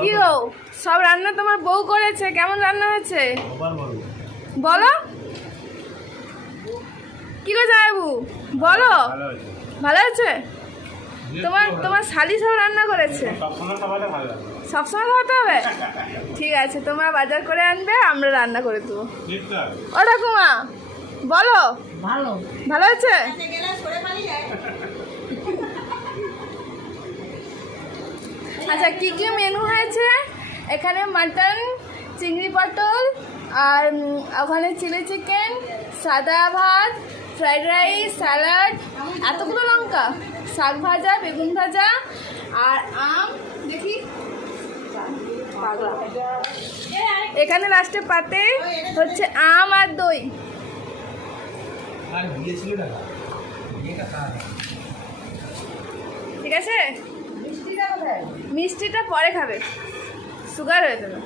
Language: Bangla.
কি গো, সব রান্না তোমার বউ করেছে, কেমন রান্না হয়েছে বলো? কি গো জামাইবু বলো, ভালো হয়েছে? তোমার শালি সব রান্না করেছে, সবসময় খাওয়াতে হবে? ঠিক আছে, তোমরা বাজার করে আনবে, আমরা রান্না করে দেবো। ও ঠাকুমা বলো, ভালো হয়েছে? আচ্ছা, কি কি মেনু হয়েছে? এখানে মাটন, চিংড়ি পটল, আর ওখানে চিলি চিকেন, সাদা ভাত, ফ্রাইড রাইস, স্যালাড, এতগুলো লঙ্কা, শাক ভাজা, বেগুন ভাজা, আর আম। দেখি এখানে লাস্টে পাতে হচ্ছে আম আর দই। ঠিক আছে, মিষ্টিটা পরে খাবে, সুগার হয়ে যাবে।